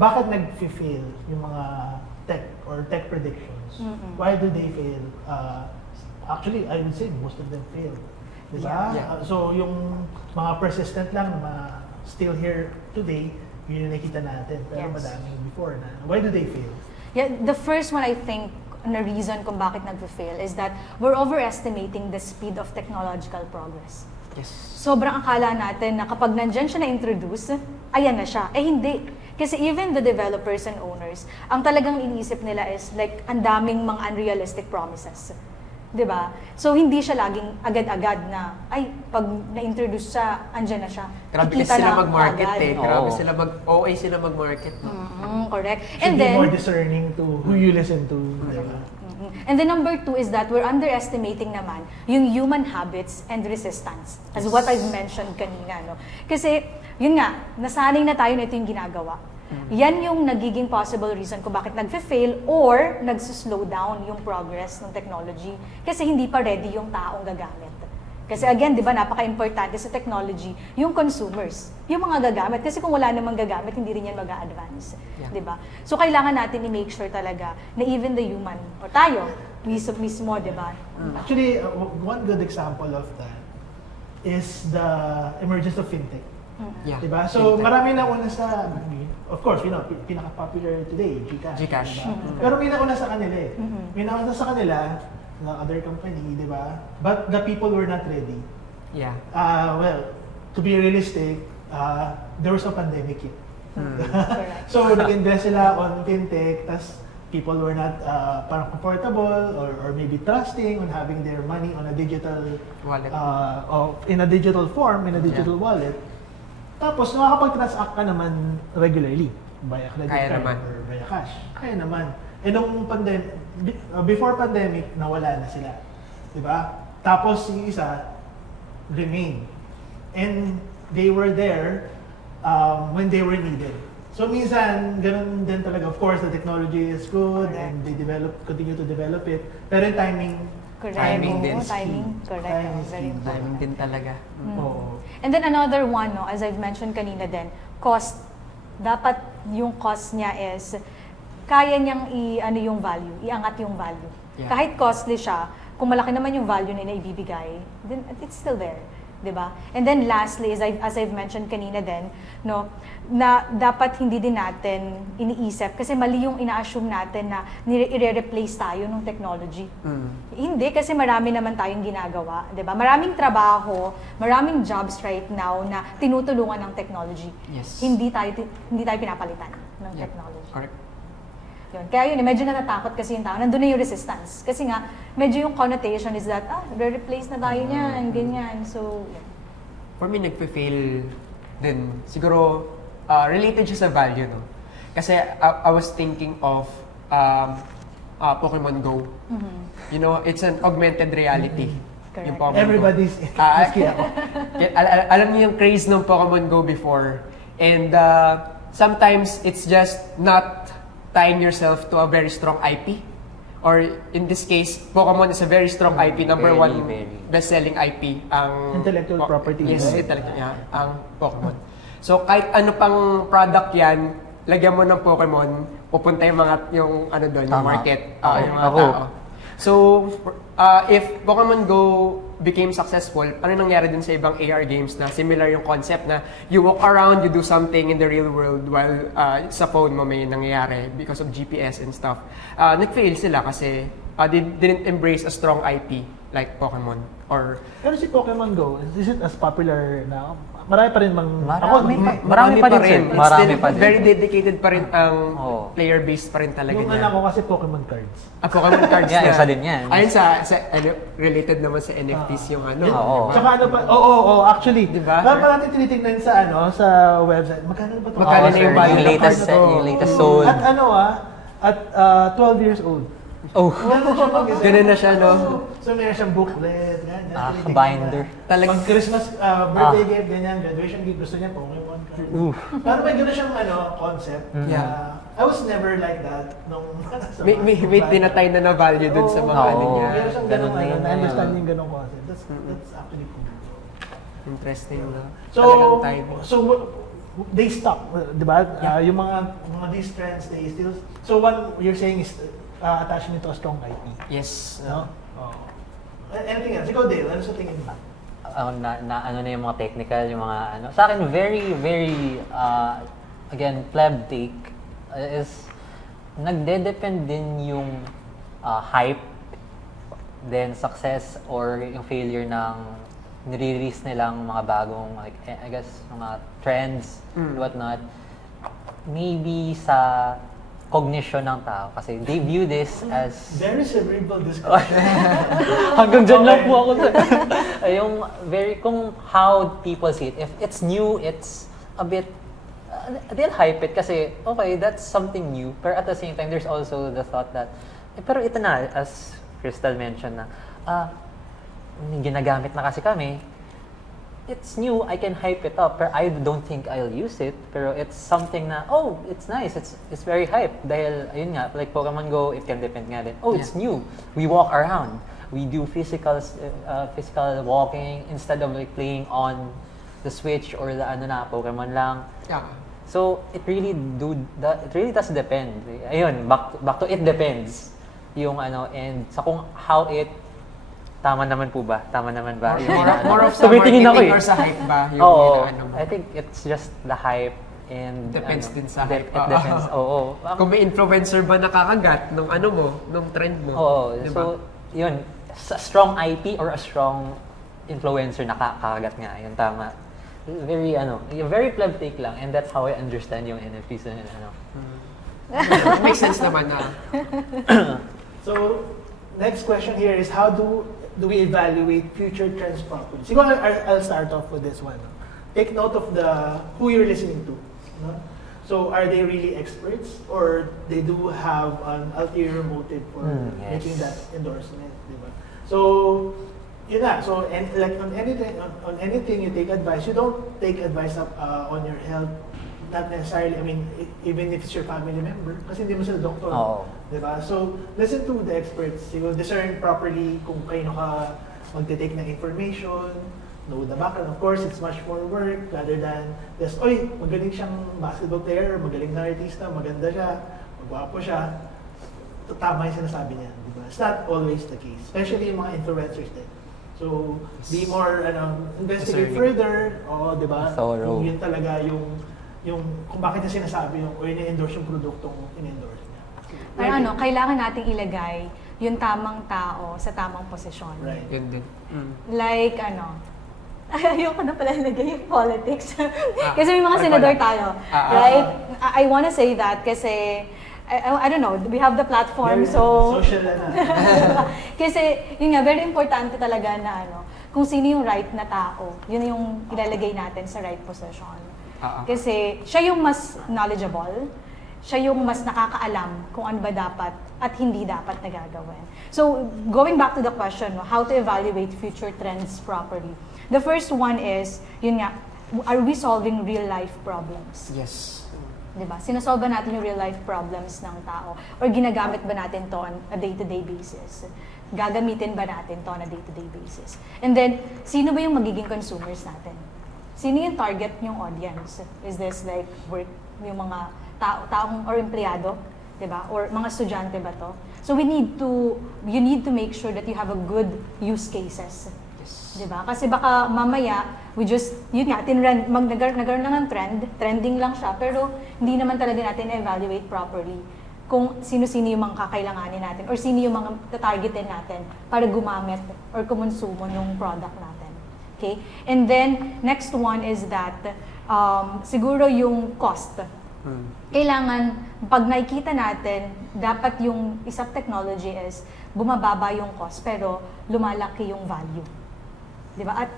bakit nag-fail yung mga tech or tech predictions? Why do they fail? Actually, I would say most of them fail. Diba? Yeah. So yung mga persistent lang na still here today, yun yung nakita natin. Pero Yes. madaming before na. Why do they fail? Yeah, the first one I think na reason kung bakit nagfe-fail is that we're overestimating the speed of technological progress. Yes. Sobrang akala natin na kapag nandyan siya na-introduce, ayan na siya. Eh hindi. Kasi even the developers and owners, ang talagang iniisip nila is like ang daming mga unrealistic promises. 'Di ba? So hindi siya laging agad-agad na ay pag na-introduce siya, andyan na siya. Grabe kasi Kikita sila na mag-market agad. eh. Grabe Oo. sila OA sila mag-market. Correct. Should And be then more discerning to who you listen to. Diba? And then number 2 is that we're underestimating naman yung human habits and resistance. As what I've mentioned kanina, no? Kasi, yun nga, nasanay na tayo na ito yung ginagawa. Yan yung nagiging possible reason kung bakit nagfe-fail or nagsuslow down yung progress ng technology. Kasi hindi pa ready yung taong gagamit. Kasi again, di ba, napaka-importante sa technology, yung consumers, yung mga gagamit. Kasi kung wala namang gagamit, hindi rin yan mag-a-advance. Yeah. Di ba? So, kailangan natin i-make sure talaga na even the human, o tayo, mismo, di ba? Actually, one good example of that is the emergence of fintech. Yeah. Diba? So, Fintech. marami na una sa, of course, pinaka-popular today, GCash. GCash. Diba? Pero may nauna sa kanila eh. May nauna sa kanila, ng other company, di ba? But the people were not ready. Yeah. Well, to be realistic, there was no pandemic yet. Correct. So, nag-invest sila on fintech, tas people were not parang comfortable or maybe trusting on having their money on a digital Wallet. in a digital form, in a digital wallet. Tapos, nakakapag-transact ka naman regularly via credit Kaya card naman. or via cash. Kaya naman. Eh, nung before pandemic, nawala na sila. Diba? Tapos, yung isa, remain. And they were there when they were needed. So, minsan, ganun din talaga. Of course, the technology is good Correct. and they continue to develop it. Pero yung timing, Correct. Timing din. Oo, timing. Correct. Timing is Very key. important. Timing din talaga. oo. And then another one, no, as I've mentioned kanina din, cost. Dapat yung cost niya is kaya niyang yung value, iangat yung value. Yeah. Kahit costly siya, kung malaki naman yung value na ibibigay, then it's still there. 'Di ba? And then lastly, as I've mentioned kanina din, no, na dapat hindi din natin iniisip kasi mali yung ina-assume natin na i-replace tayo ng technology. Hindi, kasi marami naman tayong ginagawa, 'di ba? Maraming trabaho, maraming jobs right now na tinutulungan ng technology. Yes. Hindi tayo pinapalitan ng Yeah. technology. Correct. Yun. Kaya yun, medyo natatakot kasi yung tao. Nandun na yung resistance. Kasi nga, medyo yung connotation is that, re-replace na tayo niyan, ganyan. So, yun. For me, nagpe-fail din. Siguro, related siya sa value, no? Kasi I was thinking of Pokemon Go. You know, it's an augmented reality. Correct. Yung Pokemon Go. Everybody's maski ako. Alam niyo yung craze ng Pokemon Go before. And sometimes, it's just not tying yourself to a very strong IP. Or in this case, Pokemon is a very strong IP, number Very, one very. best-selling IP. Ang Intellectual property, Yes, right? intellectual, yeah, ang Pokemon. So kahit ano pang product yan, lagyan mo ng Pokemon, pupunta yung ano doon, yung Tama. market, Ako. yung mga Ako. tao. So, if Pokemon Go became successful, ano nangyari din sa ibang AR games na similar yung concept na you walk around, you do something in the real world while sa phone mo may nangyayari because of GPS and stuff. Nag-fail sila kasi they didn't embrace a strong IP like Pokemon or Pero si Pokemon Go, is it as popular now? Marami pa rin Marami pa din, sir. It's Marami still pa din. very dedicated pa rin ang Oo. player base pa rin talaga Yung niya. anak ko kasi Pokemon cards. Pokemon cards Yeah, na. isa din yan. Ayun sa related naman sa NFTs yung ano. Oo. Tsaka ano pa, oo, actually. Diba? Parang natin tinitignan sa sa website. Magkano ba ito? Magkano na sir, yung value yung ng latest card na set, to? yung latest sold. At at 12 years old. Oh, Ganun na siya, no? So meron siyang booklet, ganyan. tinitignan binder. niya. Talagang- Pag Christmas, birthday gift, ganyan, graduation gift, gusto niya Pokemon card. Parang may gano'n siyang concept. Yeah. I was never like that nung sa May tinatay na value dun sa mga Oo. ano niya. Meron siyang Ganun ganong na yun, na-understand yung ganong concept. That's actually cool. Interesting, no? So, Talagang timing. so they stop, di ba? Yung mga these trends, they still, so what you're saying is attaching it to a strong IP. Yes. No? Oh. Anything else? Ikaw, Dale, ano sa tingin mo? Ano na yung mga technical, yung mga ano. Sa akin, very, very, again, pleb take is, nagde-depend din yung hype, then success or yung failure ng nire-release nilang mga bagong, like, I guess, mga trends, and whatnot. Maybe sa cognition ng tao. Kasi they view this as... Very cerebral discussion. Hanggang dyan lang po ako. Yung very, kung how people see it. If it's new, it's a bit, they'll hype it kasi, okay, that's something new. Pero at the same time, there's also the thought that, pero ito na, as Crystal mentioned na, ginagamit na kasi kami, it's new, I can hype it up, pero I don't think I'll use it. Pero it's something na, oh, it's nice, it's very hype. Dahil, ayun nga, like Pokemon Go, it can depend nga din. Oh, it's new. We walk around. We do physical walking instead of like playing on the Switch or the ano na, Pokemon lang. Yeah. So, it really does depend. Ayun, back to it depends. Yung ano, and sa kung how it tama naman po ba? Tama naman ba? More of sa Tumitingin marketing ako eh. or sa hype ba? Yung Oo, inaano mo? I think it's just the hype and Depends din sa it hype. depends. Oo. Kung may influencer ba nakakagat nung ano mo, nung trend mo. Oo. Di ba? So, yun. A strong IP or a strong influencer nakakagat nga. Yun, tama. Very pleb take lang. And that's how I understand yung NFTs and ano. Makes sense naman na. So, next question here is how do we evaluate future trends properly? Siguro I'll start off with this one. No? Take note of who you're listening to. No? So, are they really experts or they do have an ulterior motive for Yes. making that endorsement? Diba? So, yun na. So, and like on anything you take advice, you don't take advice on your health. Not necessarily, I mean, even if it's your family member, kasi hindi mo sila doktor. Oo. Diba? So, listen to the experts. You will discern properly kung kaino ka magte-take ng information, know the background. Of course, it's much more work rather than just, oy, magaling siyang basketball player, magaling na artista, maganda siya, magwapo siya. Tama yung sinasabi niya. Diba? It's not always the case. Especially yung mga influencers din. So, be more, investigate further. Oo, diba? Thorough. Kung yun talaga yung kung bakit niya sinasabi yung o ini-endorse yung produktong in-endorse niya. Pero kailangan nating ilagay yung tamang tao sa tamang posisyon. Right. Yun din. Like, ayoko na pala ilagay yung politics. Kasi may mga senador tayo. Right? I wanna say that kasi, I don't know, we have the platform, Very so... social na. Kasi, yun nga, very importante talaga na kung sino yung right na tao, yun yung ilalagay natin sa right position. Kasi siya yung mas knowledgeable, siya yung mas nakakaalam kung ano ba dapat at hindi dapat na gagawin. So, going back to the question, how to evaluate future trends properly. The first one is, yun nga, are we solving real-life problems? Yes. Diba? Sinasolve ba natin yung real-life problems ng tao? Or ginagamit ba natin to on a day-to-day basis? Gagamitin ba natin to on a day-to-day basis? And then, sino ba yung magiging consumers natin? Sino yung target yung audience? Is this like work, yung mga taong or empleyado, 'di ba? Or mga estudyante ba to? So you need to make sure that you have a good use cases. Yes. 'Di ba? Kasi baka mamaya nagkaroon lang ng trending lang siya, pero hindi naman talaga natin evaluate properly kung sino-sino yung mga kakailanganin natin or sino yung mga tatargetin natin para gumamit or kumonsumo ng product natin. Okay? And then, next one is that, siguro yung cost. Kailangan, pag nakikita natin, dapat yung isang technology is, bumababa yung cost, pero lumalaki yung value. Di ba? At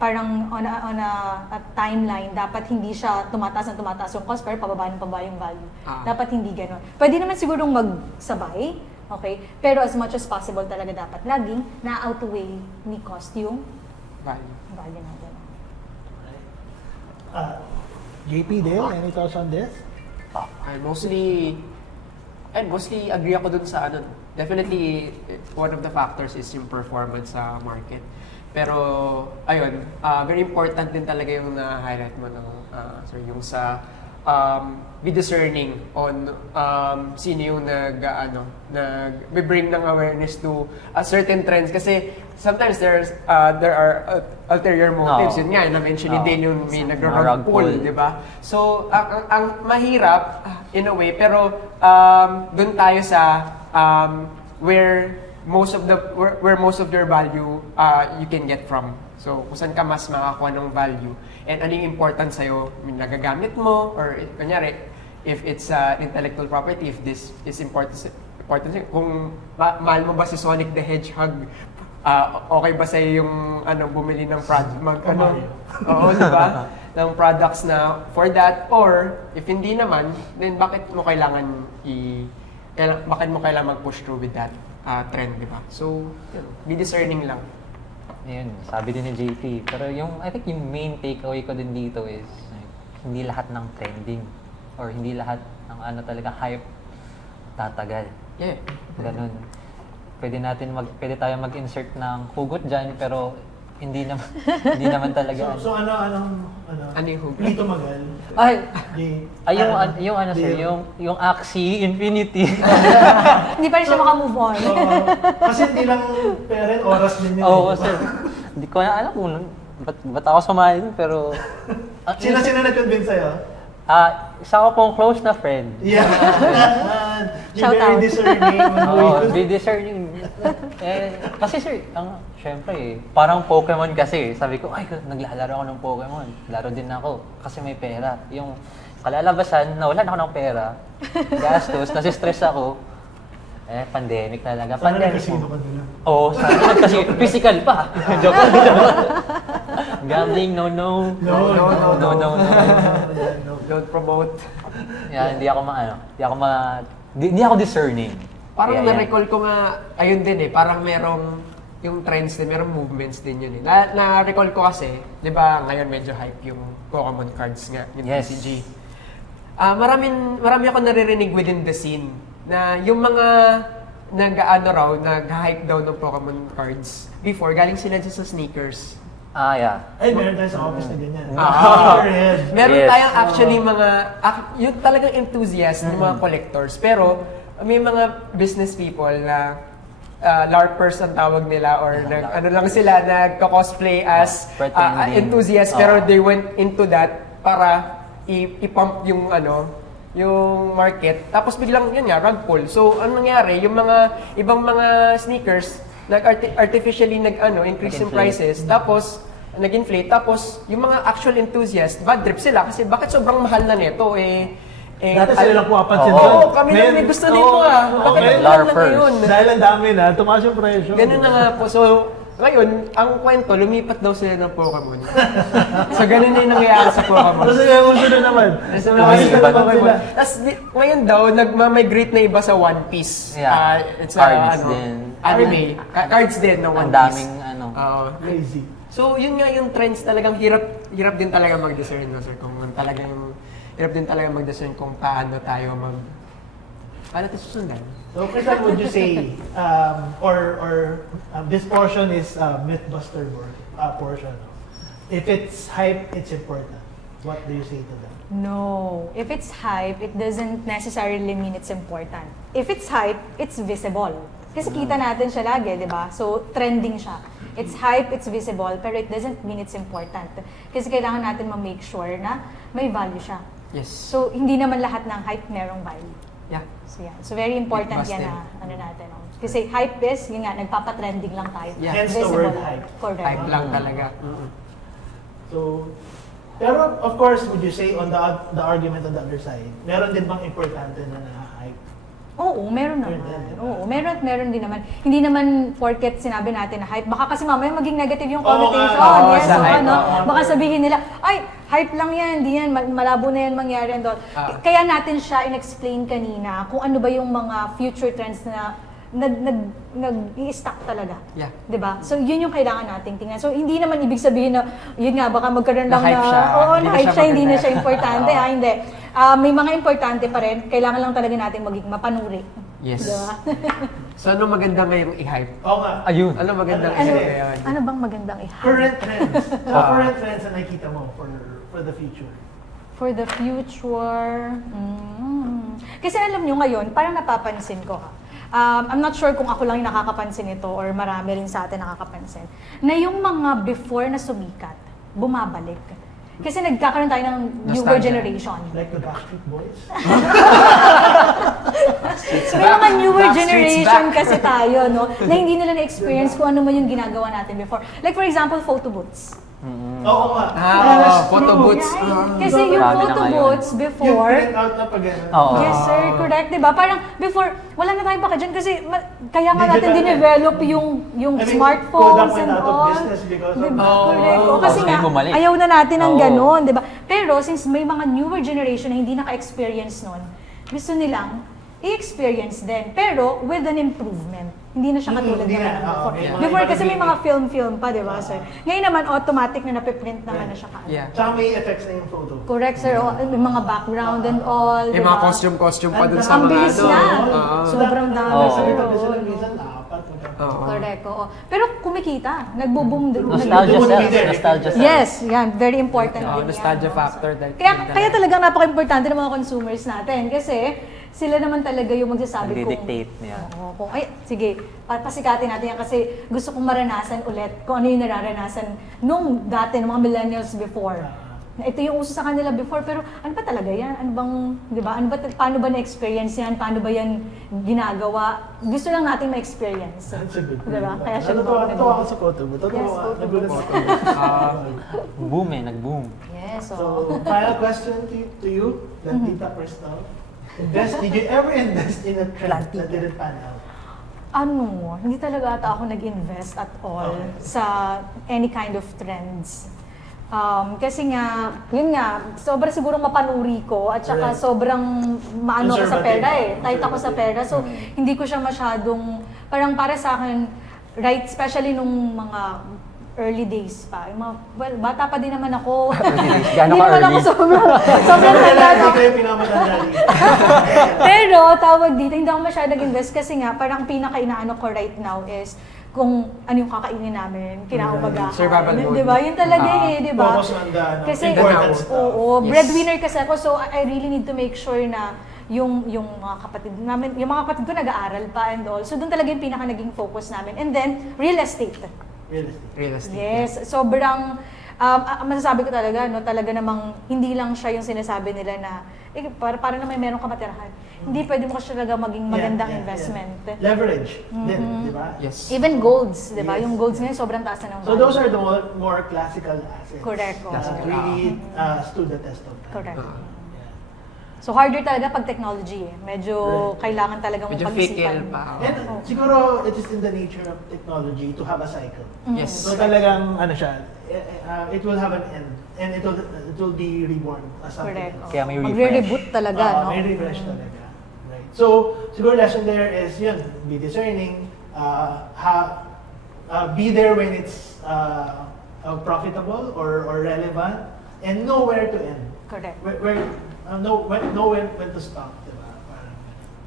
parang on a timeline, dapat hindi siya tumataas yung cost, pero pababa yung value. Dapat hindi ganun. Pwede naman sigurong magsabay, okay? Pero as much as possible talaga dapat laging na-outweigh ni cost yung value natin. JP, Dale, any thoughts on this? I mostly agree ako dun sa Definitely, one of the factors is yung performance sa market. Pero, ayun, very important din talaga yung na-highlight mo ng, sir, yung sa be discerning on sino yung nag-bring ng awareness to certain trends. Kasi sometimes there are ulterior motives. No. Yun nga, na-mention ni No. Dale yung may Mga nagra-rug rug pull, pull. di ba? So, ang mahirap, in a way, pero dun tayo sa where most of their value you can get from. So, kung saan ka mas makakuha ng value and ano yung important sa'yo, yung nagagamit mo, or kunyari, if it's intellectual property, if this is important sa'yo, kung mahal mo ba si Sonic the Hedgehog, okay ba sa'yo yung bumili ng product, oo, di ba? Ng products na for that, or if hindi naman, then bakit mo kailangan mag-push through with that trend, di ba? So, yun, be discerning lang. Ayun, sabi din ni JP. Pero I think yung main takeaway ko din dito is, hindi lahat ng trending or hindi lahat ng talaga hype tatagal. Yeah. Ganun. Pwede tayo mag-insert ng hugot dyan, pero hindi naman talaga. So anong Ano yung hugot? Lito Magal. Ay, Yung sir, yung Axie Infinity. Hindi pa rin siya makamove on. Kasi hindi lang pera, oras din yun. Oo, di ba? sir. Hindi ko na alam kung ba't ako sumali dun, pero... Sino nag-convince sa'yo? Isa ko pong close na friend. Yeah. Be Shout very out. discerning. Oo, be discerning. Kasi sir, syempre parang Pokemon kasi. Sabi ko, ay, naglalaro ako ng Pokemon. Laro din ako kasi may pera. Yung kalalabasan, nawalan ako ng pera. Gastos, nasistress ako. Pandemic talaga. Sana Pandemic nagkasino mo. ka nila. Oo, sana kasi physical pa. Joke lang. Gambling, no. No. Don't promote. Yan, hindi ako discerning. Parang Kaya yan. na-recall ko nga, ayun din parang merong yung trends din, merong movements din yun Na-recall ko kasi, di ba ngayon medyo hype yung Pokemon cards nga, yung Yes. TCG. Marami ako naririnig within the scene na yung mga nag-hype daw ng Pokemon cards before, galing sila dyan sa sneakers. Yeah. Ay, meron tayo sa office na ganyan. Meron Yes. tayong actually yung talagang enthusiast ng mga collectors. Pero may mga business people na LARPers ang tawag nila or lang sila nagko-cosplay as Pretending. enthusiasts pero they went into that para i-pump yung yung market. Tapos biglang yun nga, rug pull. So anong nangyari, yung mga ibang mga sneakers artificially increase in Nag-inflate. prices. Tapos nag-inflate. Tapos yung mga actual enthusiasts, bad trip sila kasi bakit sobrang mahal na nito Dati sila lang pumapansin Oo, doon. kami lang Ngayon, may gusto nito Bakit okay. ang mahal na LARPers. ngayon? Dahil ang dami na, tumaas yung presyo. Ganun na nga po. So, ngayon, ang kwento, lumipat daw sila ng Pokemon. So, ganun na yung nangyayari sa Pokemon. Kasi yung uso na naman. So, Tumaas na naman sila. Tapos, ngayon daw, nagmamigrate na iba sa One Piece. Yeah. It's Cards din. Anime. Cards din ng One Ang Piece. daming Oo. Crazy. So, yun nga yung trends talagang hirap din talaga mag-discern, no, sir? Kung talagang, hirap din talaga mag-discern kung paano tayo paano tayo susundan? So, Christian, would you say, this portion is Mythbuster portion? If it's hype, it's important. What do you say to them? No. If it's hype, it doesn't necessarily mean it's important. If it's hype, it's visible. Kasi kita natin siya lagi, di ba? So, trending siya. It's hype, it's visible, pero it doesn't mean it's important. Kasi kailangan natin ma-make sure na may value siya. Yes. So, hindi naman lahat ng hype merong value. Yeah. So, yan. So, very important It must yan na, natin. Kasi hype is, yun nga, nagpapatrending lang tayo. Yeah. Hence the word hype. Correct. Hype lang talaga. So, pero of course, would you say on the argument on the other side, meron din bang importante na na-hype? Oo, meron naman. Oo, meron din naman. Hindi naman porket sinabi natin na hype. Baka kasi mamaya maging negative yung connotation. oo, Yes, sa so hype, baka sabihin nila, ay, hype lang yan, hindi yan, malabo na yan mangyari and all. Kaya natin siya in-explain kanina kung ano ba yung mga future trends na nag-i-stack talaga. Yeah. 'Di ba? So yun yung kailangan nating tingnan. So hindi naman ibig sabihin na yun nga baka magkaroon lang Na-hype siya. oo, Hindi na na-hype siya siya, hindi na maganda. siya importante. Hindi. May mga importante pa rin. Kailangan lang talaga natin maging mapanuri. Yes. Diba? So, ano maganda ngayong i-hype? Oo nga. Ayun. Ano magandang Ano- i-hype ngayon? Ano bang magandang i-hype? Current trends. Current trends na nakikita mo for the future. For the future, kasi alam nyo ngayon, parang napapansin ko I'm not sure kung ako lang yung nakakapansin ito or marami rin sa atin nakakapansin, na yung mga before na sumikat, bumabalik. Kasi nagkakaroon tayo ng newer Nostalgia. generation. Like the Backstreet Boys. May mga newer Backstreet's generation back. kasi tayo, no? Na hindi nila na-experience kung ano man yung ginagawa natin before. Like for example, photo booths. Oo nga. Ah, That's photo true. booths. Kasi yung Grabe na photo ngayon. booths Yung before, print out na pag gano'n. Oo. yes sir, correct, di ba? Parang before, wala na tayong baka dyan kasi kaya nga natin Digital. dinevelop yung I mean, smartphones Kodak went and out of all. business because of Diba? that. Correct. Oo. Kasi Tapos nga, may bumalik. ayaw na natin ng Oo. ganon, di ba? Pero since may mga newer generation na hindi naka-experience nun, gusto nilang i-experience din, pero with an improvement. Hindi na siya katulad Hindi ng na. before. Okay. Before kasi may mga Mga film pa, di ba, sir? Ngayon naman, automatic na napiprint naman na siya kaagad. Yeah. Tsaka may effects na yung photo. Correct, sir. O, may mga background and all, May di mga ba? costume pa dun sa Ang mga bilis ano. na. Oo. Sobrang dami, Oo. sir. Sabi Oo. sila minsan, apat. Oo. Correct, oo. Pero kumikita. Nagbo-boom din. Nostalgia Nag-boom sells. din. Nostalgia sells. Yes, yan. Very important Oo, din nostalgia yan, no? factor. Kaya talagang napaka-importante ng mga consumers natin kasi sila naman talaga yung magsasabi kung... Nagdi-dictate niya. Oo, kung, ay, sige, pasikatin natin yan kasi gusto kong maranasan ulit kung ano yung nararanasan nung dati, ng mga millennials before. Na ito yung uso sa kanila before, pero ano ba talaga yan? Ano bang, di ba? Ano ba, paano ba na-experience yan? Paano ba yan ginagawa? Gusto lang natin ma-experience. That's a good Di ba? Kaya siya Natutuwa ako sa photo mo. Yes, photo Nagulat booth. ako. Boom eh, nag-boom. Yes, So, final question to you, Tita Crystal. Did you ever invest in a trend that didn't pan out? Ano, hindi talaga ata ako nag-invest at all Okay. sa any kind of trends. Kasi nga, yun nga, sobrang siguro mapanuri ko at saka Right. sobrang maano ako sa Conservative. pera Tight ako sa pera. So, hindi ko siya masyadong, parang para sa akin, right, especially nung mga early days pa. Yung mga, well, bata pa din naman ako. Gaano Hindi ka naman ako early? sobrang tanda. Hindi ko yung pinamatanda dito. Pero tawag dito, hindi ako masyadong nag-invest kasi nga parang pinaka-inaano ko right now is kung ano yung kakainin namin, kinaumagahan. Survival mode. Di ba? Yun talaga di ba? Focus on the Kasi, important stuff. oo, Yes. breadwinner kasi ako, so I really need to make sure na yung mga kapatid namin, yung mga kapatid ko nag-aaral pa and all. So doon talaga yung pinaka naging focus namin. And then, real estate. Realistic. Real estate. Yes, sobrang masasabi ko talaga, no, talaga namang hindi lang siya yung sinasabi nila na para na may meron ka matirahan. Hindi pwede mo kasi talaga maging magandang investment. Leverage din, di ba? Yes. Even golds, di ba? Yes. Yung golds ngayon sobrang taas na ng So those are the more classical assets. Correct, oo. That really stood the test of time. Correct. Ah. Yeah. So harder talaga pag technology eh. Medyo kailangan talagang Medyo pag-isipan. fickle pa. And siguro it is in the nature of technology to have a cycle. Yes. So talagang ano siya, it will have an end and it will be reborn as something Correct. else. Kaya may refresh. Magre-reboot talaga, no? May refresh talaga. Right. So siguro lesson there is yun, be discerning, be there when it's profitable or relevant, and know where to end. Correct. Know when to stop, diba? Parang,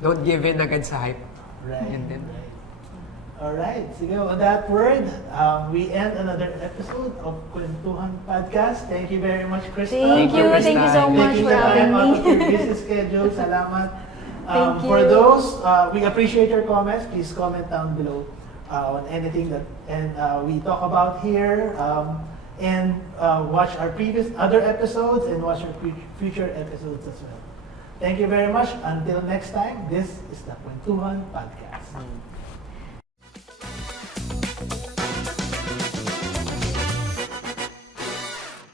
Don't give in agad sa hype. right. Yun din. Right. Alright, sige, on that word, we end another episode of Kwentuhan Podcast. Thank you very much, Crystal. Thank you so much Taking for the having time out of your me. busy schedule. Salamat. Thank For you. those, we appreciate your comments. Please comment down below on anything that we talk about here. And watch our other episodes and watch our future episodes as well. Thank you very much. Until next time, this is the Kwentuhan Podcast.